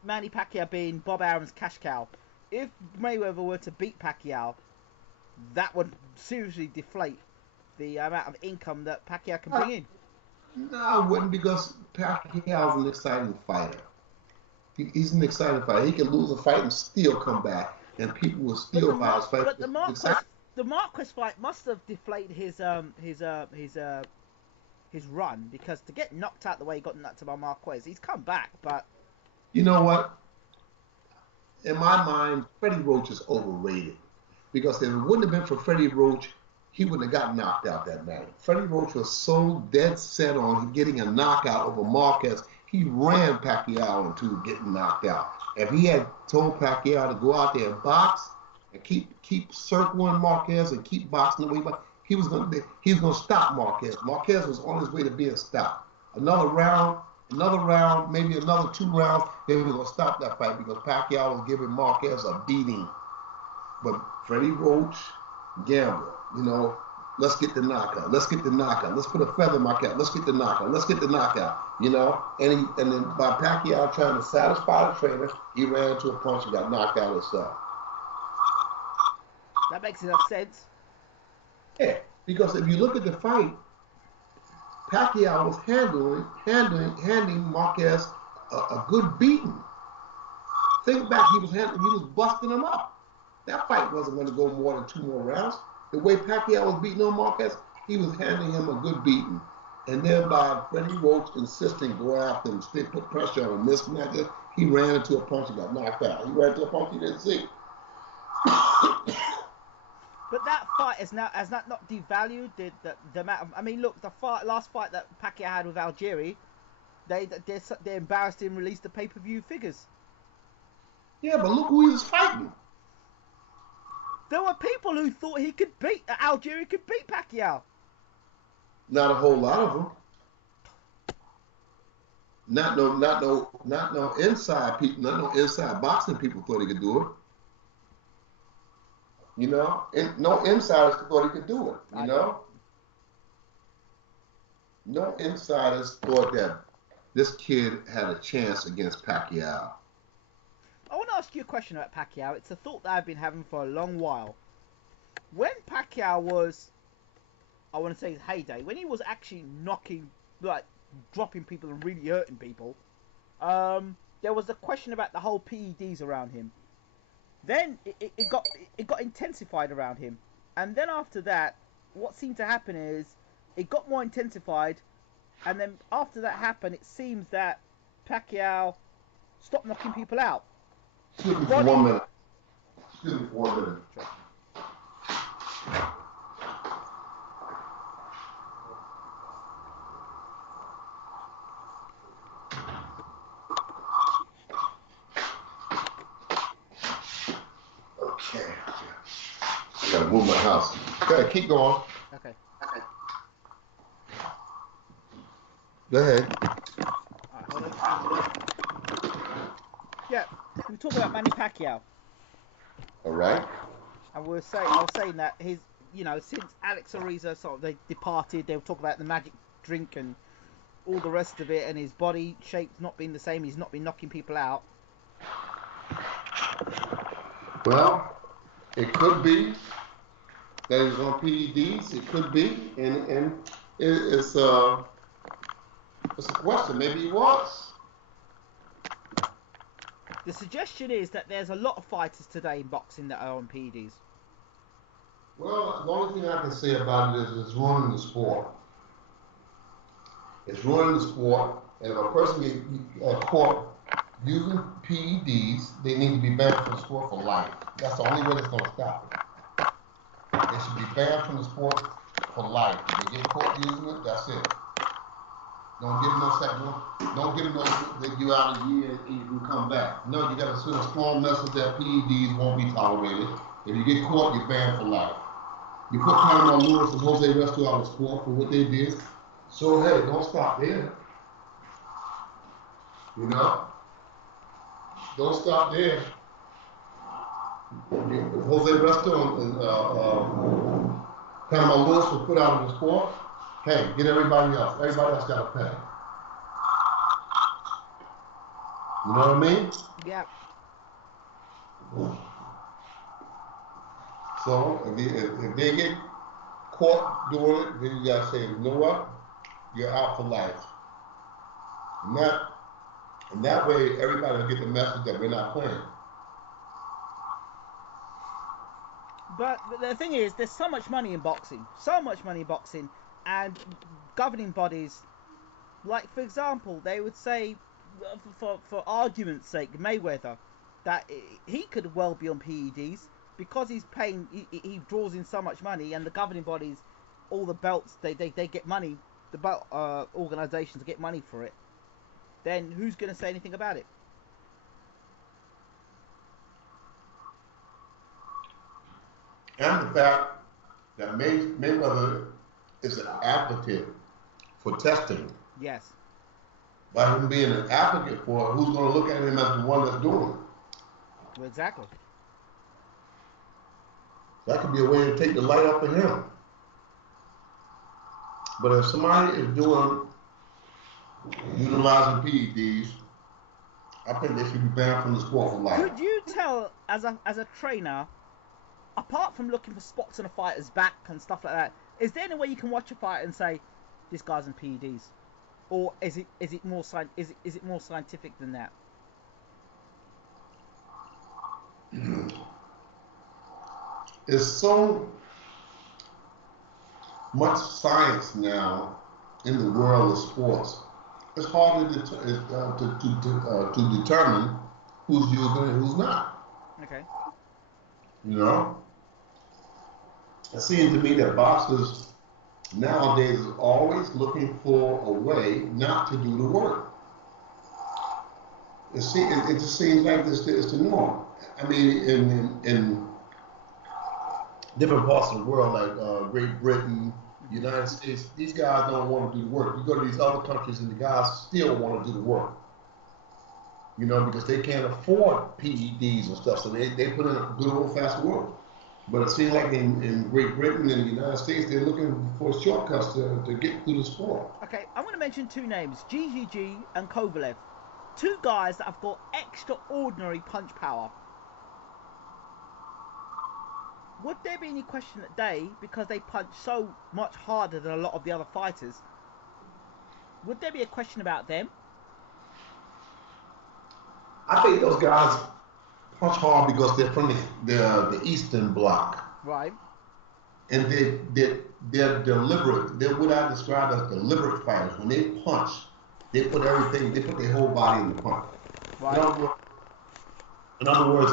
Manny Pacquiao being Bob Arum's cash cow. If Mayweather were to beat Pacquiao, that would seriously deflate the amount of income that Pacquiao can bring in. No, I wouldn't, because Pacquiao's an exciting fighter. He's an exciting fighter. He can lose a fight and still come back, and people will still buy his fight. But the Marquez fight must have deflated his run, because to get knocked out the way he got knocked out by Marquez, he's come back. But you know what? In my mind, Freddie Roach is overrated, because if it wouldn't have been for Freddie Roach, he wouldn't have gotten knocked out that night. Freddie Roach was so dead set on getting a knockout over Marquez. He ran Pacquiao into getting knocked out. If he had told Pacquiao to go out there and box and keep circling Marquez and keep boxing the way he was going to stop Marquez. Marquez was on his way to being stopped. Another round, another round, maybe another 2 rounds, they were going to stop that fight because Pacquiao was giving Marquez a beating. But Freddie Roach gambled, let's get the knockout. Let's get the knockout. Let's put a feather in my cap. Let's get the knockout. Let's get the knockout. And then by Pacquiao trying to satisfy the trainer, he ran into a punch and got knocked out himself. That makes enough sense. Yeah, because if you look at the fight, Pacquiao was handing Marquez a good beating. Think back, he was busting him up. That fight wasn't going to go more than 2 more rounds. The way Pacquiao was beating on Marquez, he was handing him a good beating. And then by Freddie Roach insisting go after him, put pressure on him, mismatch, he ran into a punch and got knocked out. He ran into a punch he didn't see. But that fight has that not devalued the amount of, I mean, look, the last fight that Pacquiao had with Algieri, they embarrassed him, released the pay-per-view figures. Yeah, but look who he was fighting. There were people who thought Algieri could beat Pacquiao. Not a whole lot of them. Not no inside people. Not no inside boxing people thought he could do it. No insiders thought he could do it. No insiders thought that this kid had a chance against Pacquiao. I want to ask you a question about Pacquiao. It's a thought that I've been having for a long while. When Pacquiao was, I want to say his heyday, when he was actually dropping people and really hurting people, there was a question about the whole PEDs around him. Then it got intensified around him, and then after that, what seemed to happen is it got more intensified, and then after that happened, it seems that Pacquiao stopped knocking people out. Excuse me for 1 minute. Excuse me for 1 minute. Sure. Okay. I gotta move my house. Okay, keep going. Okay. Go ahead. All right, hold on. Yeah, we talk about Manny Pacquiao. All right. And I was saying that his, since Alex Ariza they departed, they were talking about the magic drink and all the rest of it, and his body shape's not been the same. He's not been knocking people out. Well, it could be that he was on PEDs. It could be, and it's a question. Maybe he was. The suggestion is that there's a lot of fighters today in boxing that are on PEDs. Well, the only thing I can say about it is it's ruining the sport. It's ruining the sport, and if a person gets caught using PEDs, they need to be banned from the sport for life. That's the only way that's going to stop it. They should be banned from the sport for life. If they get caught using it, that's it. Don't give them no second. Don't give them no that you out a year and you can come back. No, you got to send a strong message that PEDs won't be tolerated. If you get caught, you're banned for life. You put Panama Lewis and Jose Resto out of sport for what they did. So hey, don't stop there. Don't stop there. If Jose Resto and Panama Lewis were put out of the sport, hey, get everybody else. Everybody else got to pay. You know what I mean? Yeah. So if they get caught doing it, then you got to say, you know what? You're out for life. And that way, everybody will get the message that we're not playing. But the thing is, there's so much money in boxing. And governing bodies, like, for example, they would say, for argument's sake, Mayweather, that he could well be on PEDs because he's paying, he draws in so much money, and the governing bodies, all the belts, they get money, the belt organisations get money for it. Then who's going to say anything about it? And the fact that Mayweather is an advocate for testing. Yes. by him being an advocate for it, who's going to look at him as the one that's doing it? Exactly. That could be a way to take the light off of him. But if somebody is utilizing PEDs, I think they should be banned from the sport for life. Could you tell, as a trainer, apart from looking for spots on a fighter's back and stuff like that, is there any way you can watch a fighter and say, this guy's on PEDs? Or is it more scientific than that? There's so much science now in the world of sports. It's hard to determine who's using it and who's not. Okay. You know? It seems to me that boxers nowadays is always looking for a way not to do the work. It just seems like this is the norm. I mean, in different parts of the world, like Great Britain, United States, these guys don't want to do the work. You go to these other countries and the guys still want to do the work. You know, because they can't afford PEDs and stuff, so they put in a good old-fashioned work. But it seems like in Great Britain and the United States, they're looking for shortcuts to get through the sport. Okay, I'm going to mention two names, GGG and Kovalev. Two guys that have got extraordinary punch power. Would there be any question that they, because they punch so much harder than a lot of the other fighters, would there be a question about them? I think those guys punch hard because they're from the Eastern Bloc. Right. And they're deliberate. They're what I describe as deliberate fighters. When they punch, they put their whole body in the punch. Right. In other words,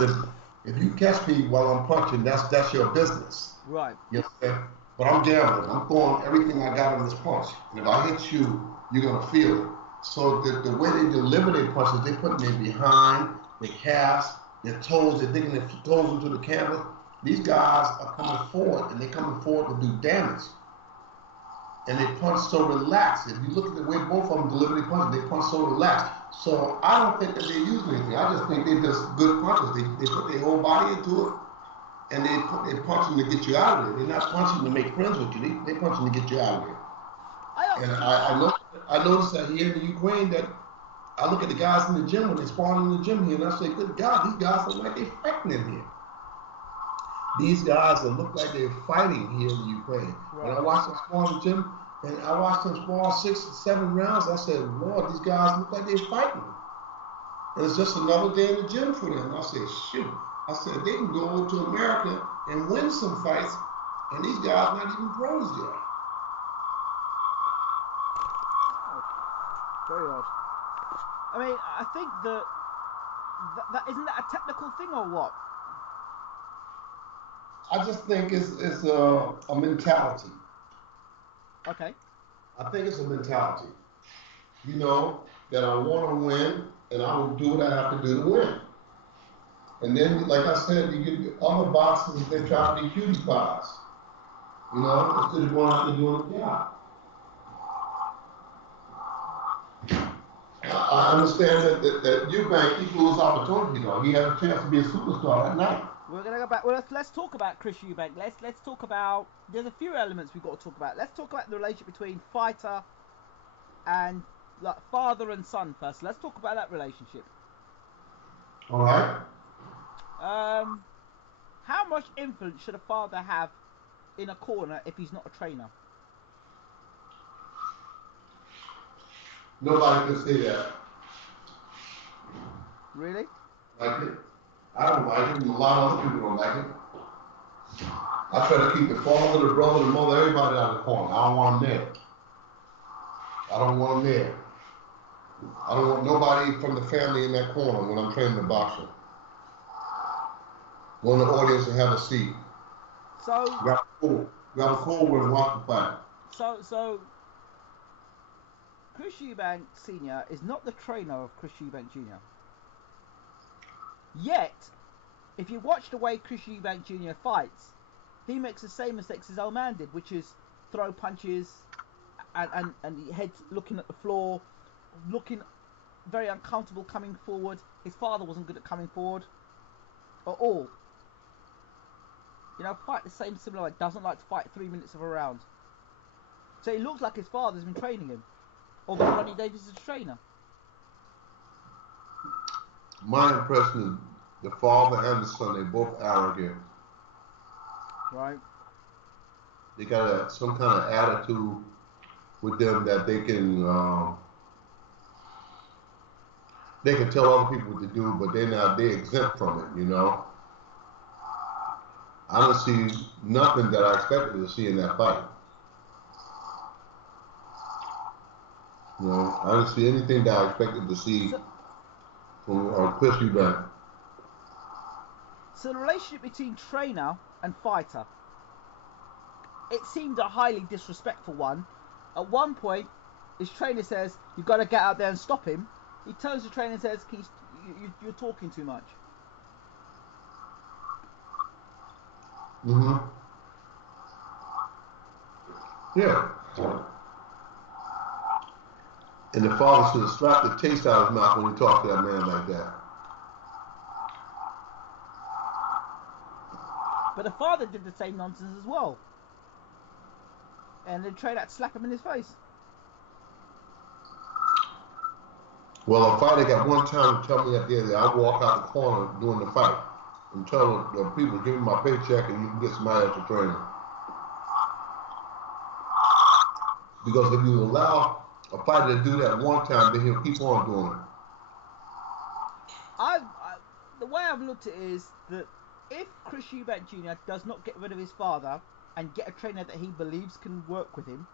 if you catch me while I'm punching, that's your business. Right. You understand? But I'm gambling. I'm throwing everything I got in this punch. And if I hit you, you're gonna feel it. So the way they deliver their punches, they put their behind, their calves, their toes, they're digging their toes into the canvas. These guys are coming forward, and they're coming forward to do damage. And they punch so relaxed. If you look at the way both of them deliver their punches, they punch so relaxed. So I don't think that they use anything. I just think they're just good punchers. They put their whole body into it, and they're punching to get you out of there. They're not punching to make friends with you. They're punching to get you out of there. And I noticed that here in the Ukraine that I look at the guys in the gym when they're sparring in the gym here, and I say, good God, these guys look like they're fighting in here. These guys look like they're fighting here in the Ukraine. Right. When I watched them spar in the gym, and I watched them spar 6 or 7 rounds, I said, Lord, these guys look like they're fighting. And it's just another day in the gym for them. I said, shoot. I said, they can go to America and win some fights, and these guys not even pros yet. Very odd. I mean, I think that isn't that a technical thing or what? I just think it's a mentality. Okay. I think it's a mentality. You know, that I want to win, and I will do what I have to do to win. And then, like I said, you get other boxers, they try to be cutie pies. You know, instead of going out and doing the job. I understand that Eubank equals opportunity, though. He has a chance to be a superstar that night. We're gonna go back. Well, let's talk about Chris Eubank. Let's talk about. There's a few elements we've got to talk about. Let's talk about the relationship between fighter and like father and son first. Let's talk about that relationship. All right. How much influence should a father have in a corner if he's not a trainer? Nobody can say that. Really? Like it? I don't like it, and a lot of other people don't like it. I try to keep the father, the brother, the mother, everybody out of the corner. I don't want them there. I don't want them there. I don't want nobody from the family in that corner when I'm training the boxer. Go in the audience and have a seat. So grab a cold and watch the fight. So Chris Eubank Sr. is not the trainer of Chris Eubank Jr. Yet, if you watch the way Chris Eubank Jr. fights, he makes the same mistakes his old man did, which is throw punches and head's looking at the floor. looking very uncomfortable coming forward. His father wasn't good at coming forward at all. You know, fight the same similar way. Doesn't like to fight 3 minutes of a round. So it looks like his father's been training him. Although Ronnie Davis is a trainer. My impression is the father and the son, they're both arrogant. Right. They got some kind of attitude with them that they can tell other people what to do, but they're exempt from it, you know. I don't see nothing that I expected to see in that fight. You know, I didn't see anything that I expected to see from Chris Eubank. So the relationship between trainer and fighter, it seemed a highly disrespectful one. At one point, his trainer says, "You've got to get out there and stop him." He turns to the trainer and says, "You're talking too much." Mm-hmm. Yeah. And the father should have slapped the taste out of his mouth when he talked to that man like that. But the father did the same nonsense as well. And the trainer had to slap him in his face. Well, a fighter got one time to tell me at the end that I walk out the corner during the fight and tell the people, "Give me my paycheck and you can get somebody else to train him." Because if you allow a fighter to do that one time, then he'll keep on doing it. The way I've looked at it is that if Chris Eubank Jr. does not get rid of his father and get a trainer that he believes can work with him,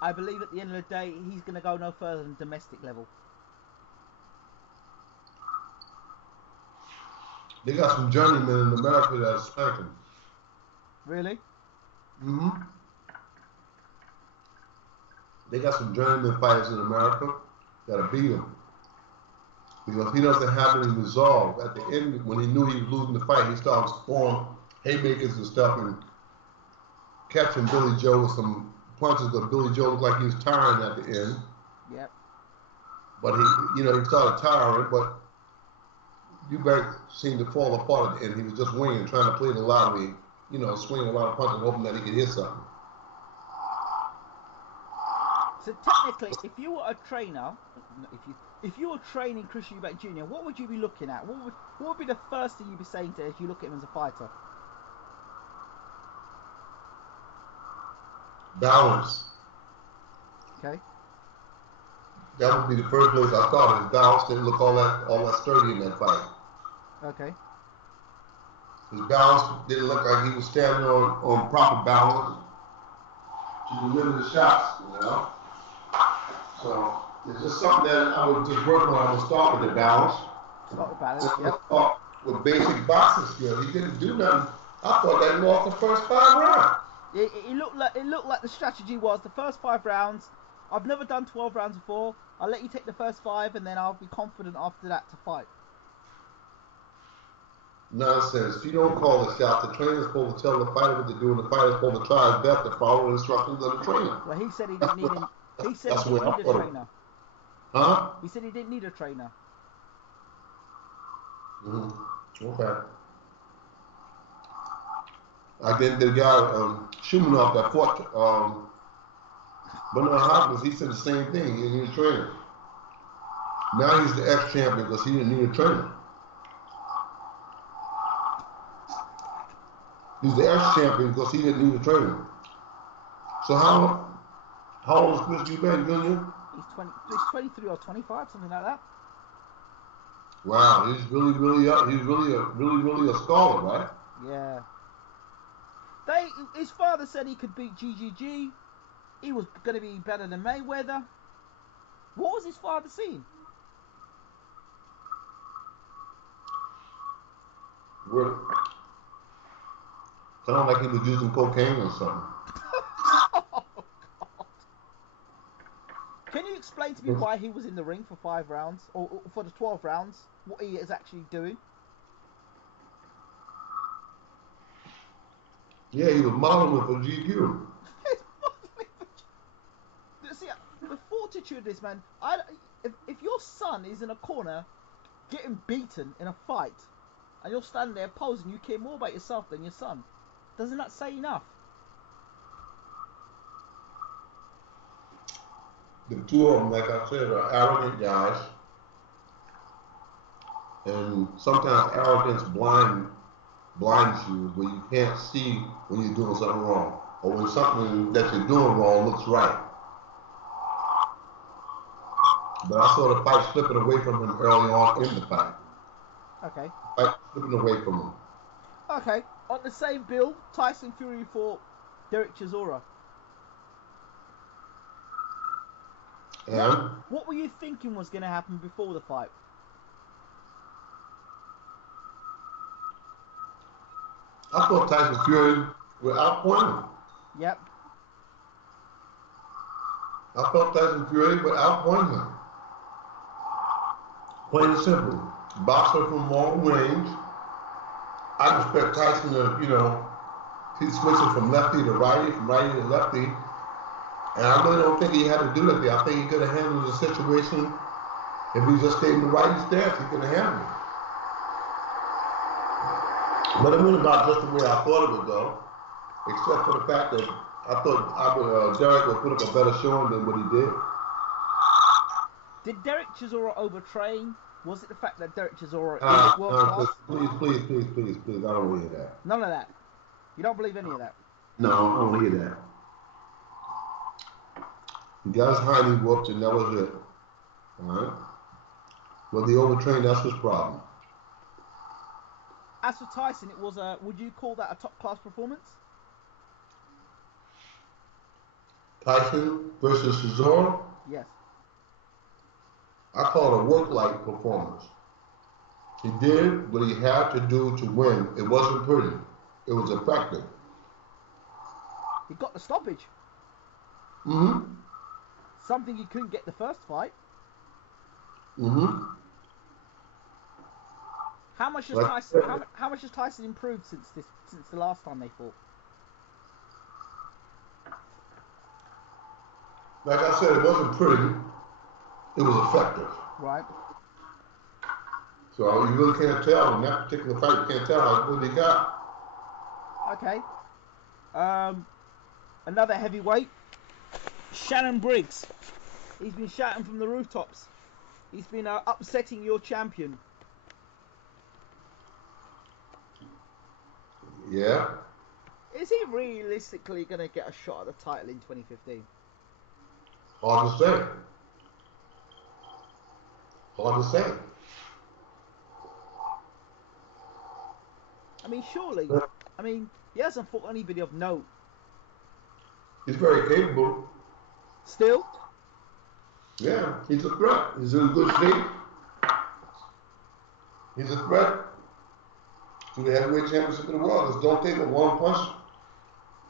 I believe at the end of the day he's going to go no further than domestic level. They got some journeymen in America that are spanking. Really? Mm-hmm. They got some journeyman fighters in America that'll beat him. Because he doesn't have any resolve. At the end, when he knew he was losing the fight, he started throwing haymakers and stuff and catching Billy Joe with some punches, but Billy Joe looked like he was tiring at the end. Yep. But he started tiring, but Eubank seemed to fall apart at the end. He was just winging, trying to play the lottery, swinging a lot of punches, hoping that he could hit something. So technically, if you were a trainer, if you were training Chris Eubank Jr., what would you be looking at? What would be the first thing you'd be saying to him as you look at him as a fighter? Balance. Okay. That would be the first place I thought. His balance didn't look all that sturdy in that fight. Okay. His balance didn't look like he was standing on proper balance to deliver the shots, So it's just something that I would just work on. I would start with the balance. Start with balance, yep. Start with basic boxing skills. He didn't do nothing. I thought that he lost the first 5 rounds. It looked like the strategy was the first 5 rounds. I've never done 12 rounds before. I'll let you take the first 5 and then I'll be confident after that to fight. Nonsense. If you don't call the shots, the trainer's supposed to tell the fighter what to do, and the fighter's supposed to try his best to follow the instructions of the trainer. Well, he said he didn't need him. He said That's he didn't need a trainer. Huh? He said he didn't need a trainer. Mm-hmm. Okay. I get the guy Shumanov that fought Bernard Hopkins. He said the same thing. He didn't need a trainer. Now he's the ex-champion because he didn't need a trainer. He's the ex-champion because he didn't need a trainer. So how old is Chris Eubank Jr.? He's 23 or 25, something like that. Wow, he's really a scholar, right? Yeah. His father said he could beat GGG. He was going to be better than Mayweather. What was his father seeing? Sounded like he was using cocaine or something. Oh, God. Can you explain to me why he was in the ring for 5 rounds, or for the 12 rounds, what he is actually doing? Yeah, he was modeling for GQ. See, before to put you in this, man. If your son is in a corner getting beaten in a fight, and you're standing there posing, you care more about yourself than your son. Doesn't that say enough? The two of them, like I said, are arrogant guys, and sometimes arrogance blinds you where you can't see when you're doing something wrong, or when something that you're doing wrong looks right. But I saw the fight slipping away from him early on in the fight. Okay. Fight slipping away from him. Okay. On the same bill, Tyson Fury fought Derek Chisora. And what were you thinking was going to happen before the fight? I thought Tyson Fury would outpoint him. Yep. I thought Tyson Fury would outpoint him. Plain and simple. Boxer from long range. I expect Tyson to, he's switching from lefty to righty, from righty to lefty. And I really don't think he had to do that there. I think he could have handled the situation if he just stayed in the righty stance. He could have handled it. But it went about just the way I thought it would go, except for the fact that I thought Derek would put up a better showing than what he did. Did Derek Chisora overtrain? Was it the fact that Derek Chisora is world class? Please, I don't want to hear that. None of that. You don't believe any of that? No, I don't want to hear that. He got his hiney whooped and that was it. Alright? Whether he overtrained, that's his problem. As for Tyson, it was would you call that a top class performance? Tyson versus Chisora? Yes. I call it a work-like performance. He did what he had to do to win. It wasn't pretty. It was effective. He got the stoppage. Mm-hmm. Something he couldn't get the first fight. Mm-hmm. How much has Tyson? How much has Tyson improved since the last time they fought? Like I said, it wasn't pretty. It was effective. Right. So you really can't tell in that particular fight. You can't tell how good he got. Okay. Another heavyweight, Shannon Briggs. He's been shouting from the rooftops. He's been upsetting your champion. Yeah. Is he realistically going to get a shot at the title in 2015? Hard to say. Hard to say. I mean, surely. I mean, he hasn't fought anybody of note. He's very capable. Still? Yeah, he's a threat. He's in good shape. He's a threat to the heavyweight championship of the world. Just don't take it one punch,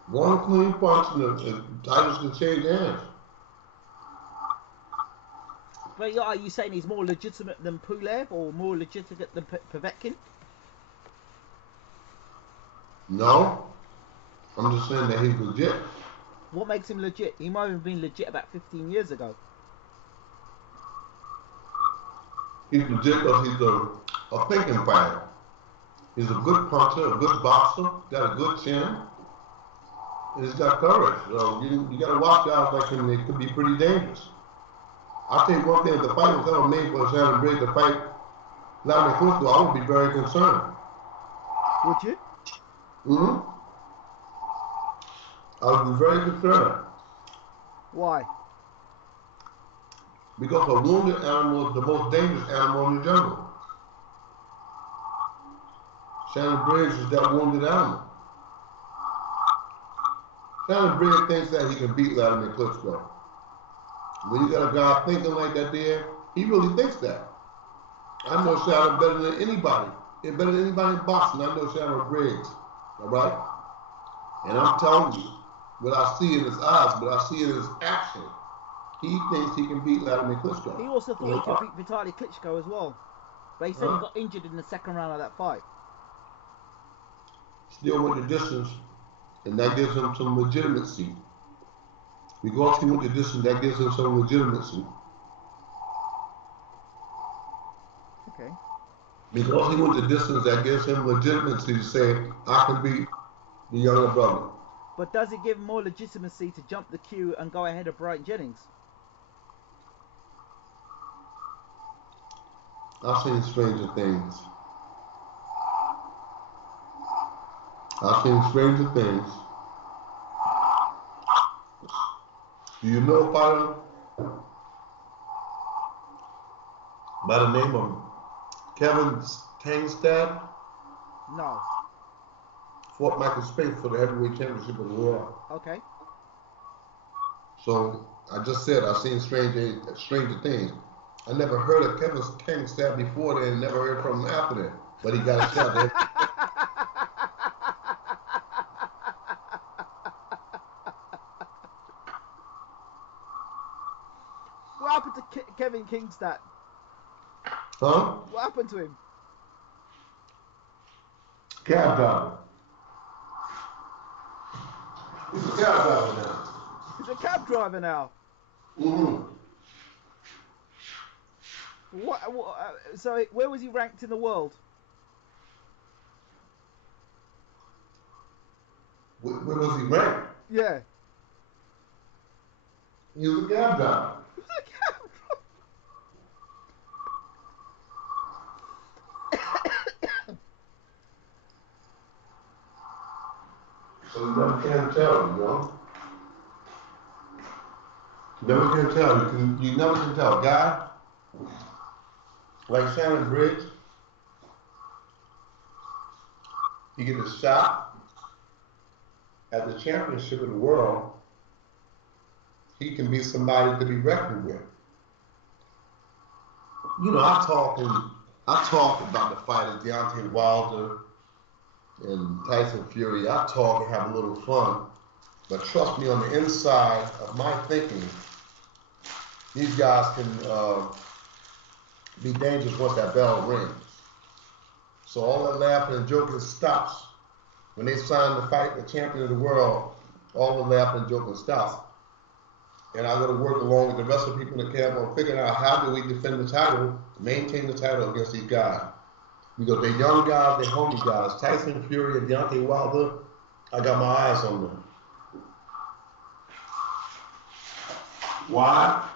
one clean punch, and the titles can change hands. But are you saying he's more legitimate than Pulev or more legitimate than Povetkin? No, I'm just saying that he's legit. What makes him legit? He might have been legit about 15 years ago. He's legit because he's a thinking fighter. He's a good puncher, a good boxer, got a good chin, and he's got courage. So you got to watch guys like him. They could be pretty dangerous. I'll tell you one thing: if the fight was ever made for Shannon Briggs to fight Vladimir Klitschko, I would be very concerned. Would you? Mm-hmm. I would be very concerned. Why? Because a wounded animal is the most dangerous animal in the jungle. Shannon Briggs is that wounded animal. Shannon Briggs thinks that he can beat Vladimir Klitschko. When you got a guy thinking like that there, he really thinks that. I know Shannon better than anybody. Better than anybody in boxing. I know Shannon Briggs. All right? And I'm telling you, what I see in his eyes, what I see in his action, he thinks he can beat Vladimir Klitschko. He also thought he could beat Vitaly Klitschko as well. But he said he got injured in the second round of that fight. Still went the distance, and that gives him some legitimacy. Because he went the distance, that gives him some legitimacy. Okay. Because he went the distance, that gives him legitimacy to say, I can beat the younger brother. But does it give him more legitimacy to jump the queue and go ahead of Brian Jennings? I've seen stranger things. I've seen stranger things. Do you know a fighter by the name of Kevin Tangstad? No. Fought Michael Spinks for the heavyweight championship of the world. Okay. So I just said I've seen stranger things. I never heard of Kevin Tangstad before then, and never heard from him after that. But he got a shot there. What happened to Kevin Kingstad? Huh? What happened to him? Cab driver. He's a cab driver now. He's a cab driver now. Mm-hmm. So where was he ranked in the world? Where was he ranked? Yeah. He was a cab driver. He was a cab So you never can tell, you know? You never can tell. You never can tell. A guy like Shannon Briggs, he gets a shot at the championship of the world. He can be somebody to be reckoned with. You know, I talk about the fighters Deontay Wilder and Tyson Fury. I talk and have a little fun, but trust me, on the inside of my thinking, these guys can be dangerous once that bell rings. So all that laughing and joking stops. When they sign to fight the champion of the world, all the laughing and joking stops. And I'm going to work along with the rest of the people in the camp on figuring out how do we defend the title, maintain the title against these guys. Because they're young guys, they're homie guys. Tyson Fury and Deontay Wilder, I got my eyes on them. Why?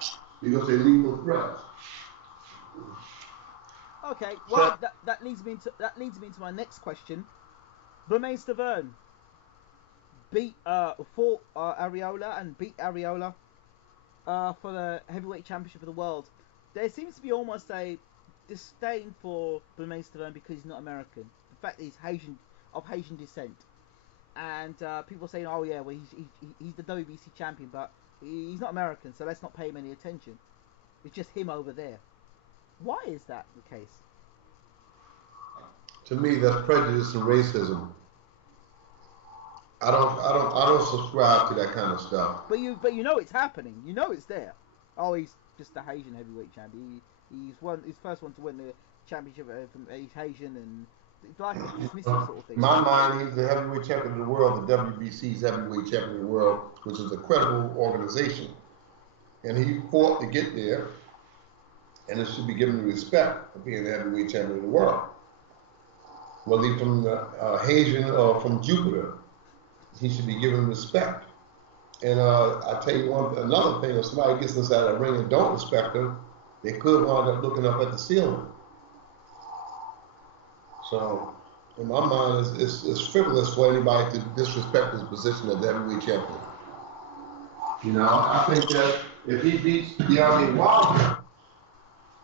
Because they're lethal threats. Okay, well, that leads me into my next question. Romain Stavern fought Areola and beat Areola for the heavyweight championship of the world. There seems to be almost a disdain for Romain Stavern because he's not American. The fact that he's of Haitian descent, and people saying, "Oh yeah, well he's the WBC champion, but he's not American, so let's not pay him any attention. It's just him over there." Why is that the case? To me, that's prejudice and racism. I don't subscribe to that kind of stuff. But you know it's happening. You know it's there. Oh, he's just a Haitian heavyweight champion. He's first one to win the championship from he's Haitian, and it's like a dismissive sort of thing. In my mind, he's the heavyweight champion of the world, the WBC's heavyweight champion of the world, which is a credible organization. And he fought to get there, and it should be given the respect for being the heavyweight champion of the world. Whether he's from Haitian or from Jupiter, he should be given respect. And I tell you another thing, if somebody gets inside a ring and don't respect him, they could wind up looking up at the ceiling. So, in my mind, it's frivolous for anybody to disrespect his position as the heavyweight champion. You know, I think that if he beats Deontay Wilder,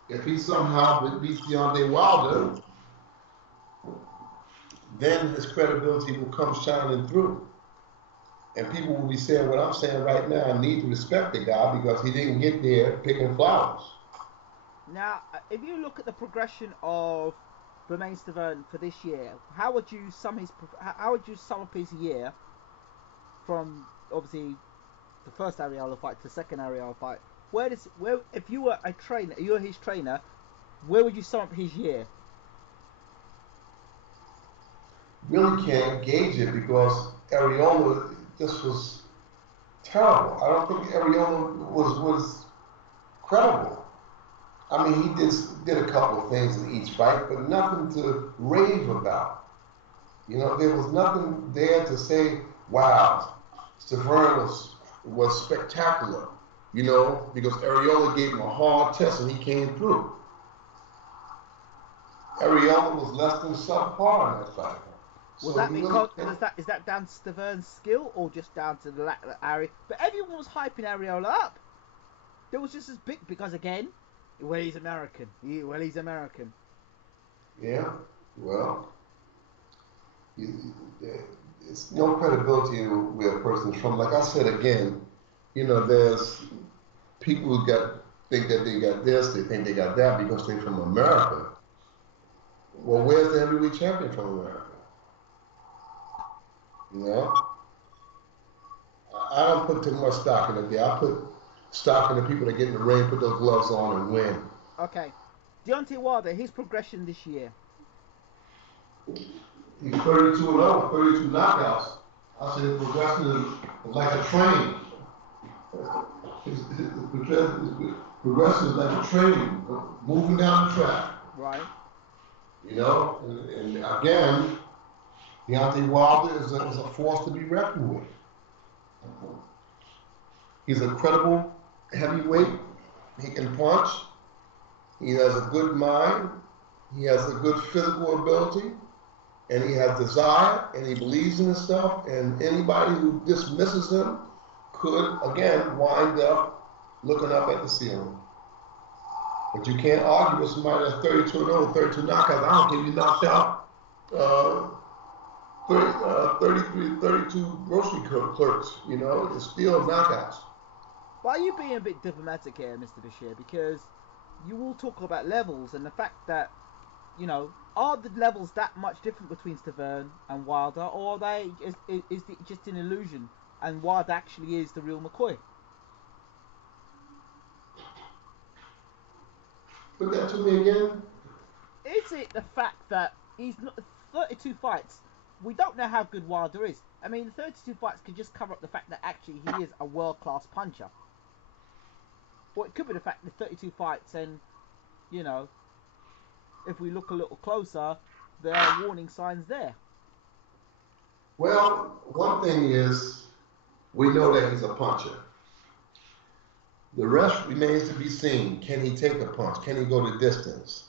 if he somehow beats Deontay Wilder, then his credibility will come shining through. And people will be saying what I'm saying right now, I need to respect the guy because he didn't get there picking flowers. Now, if you look at the progression of Romain Stavern for this year, how would you sum up his year from obviously the first Areola fight to the second Areola fight? If you were a trainer, you're his trainer, where would you sum up his year? Really can't gauge it because Areola, this was terrible. I don't think Ariola was credible. I mean, he did a couple of things in each fight, but nothing to rave about. You know, there was nothing there to say, wow, Stavern was spectacular, you know, because Ariola gave him a hard test and he came through. Ariola was less than subpar in that fight. Was that because is that down to Stavern's skill or just down to the lack of Ari? But everyone was hyping Ariola up. There was just as big because again, well he's American. He's American. Yeah, well, it's no credibility in where a person's from. Like I said again, you know, there's people who think that they got this, they think they got that because they're from America. Well, where's the heavyweight champion from America? You know, I don't put too much stock in it. I put stock in the people that get in the ring, put those gloves on, and win. Okay, Deontay Wilder, his progression this year. He's 32-0, 32 knockouts. I said his progression is like a train. His progression is like a train moving down the track. Right. You know, and again, Deontay Wilder is a force to be reckoned with. He's a credible heavyweight. He can punch. He has a good mind. He has a good physical ability. And he has desire. And he believes in his stuff. And anybody who dismisses him could, again, wind up looking up at the ceiling. But you can't argue with somebody that's 32-0, 32 knockouts. I don't think he knocked out 32 grocery clerks. You know, it's still knockouts. Why are you being a bit diplomatic here, Mr. Bashir? Because you all talk about levels and the fact that, you know, are the levels that much different between Stavern and Wilder, or are they is it just an illusion and Wilder actually is the real McCoy? Put that to me again. Is it the fact that he's not 32 fights? We don't know how good Wilder is. I mean, 32 fights could just cover up the fact that actually he is a world-class puncher. Or it could be the fact that 32 fights and, you know, if we look a little closer, there are warning signs there. Well, one thing is, we know that he's a puncher. The rest remains to be seen. Can he take a punch? Can he go the distance?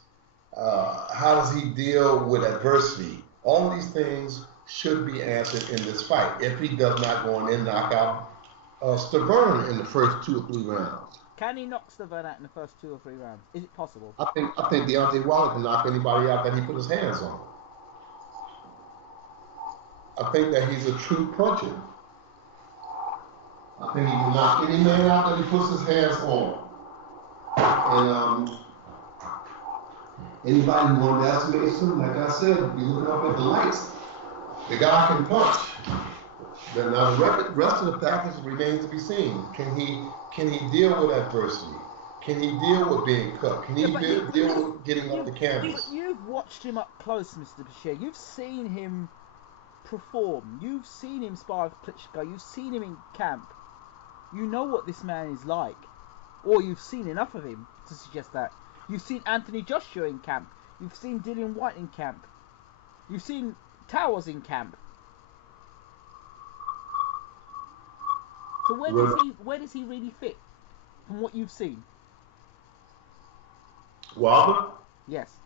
How does he deal with adversity? All of these things should be answered in this fight if he does not go in and knock out Stavern in the first 2 or 3 rounds. Can he knock Stavern out in the first 2 or 3 rounds? Is it possible? I think Deontay Wilder can knock anybody out that he put his hands on. I think that he's a true puncher. I think he can knock any man out that he puts his hands on. And anybody who underestimates him, like I said, be looking up at the lights. The guy can punch. Then now the rest of the package remains to be seen. Can he deal with adversity? Can he deal with being cut? Can he deal with getting off the canvas? You've watched him up close, Mr. Bashir. You've seen him perform. You've seen him spar with Klitschko. You've seen him in camp. You know what this man is like. Or you've seen enough of him to suggest that. You've seen Anthony Joshua in camp. You've seen Dillian White in camp. You've seen Towers in camp. So where does he really fit from what you've seen? Wilder? Yes.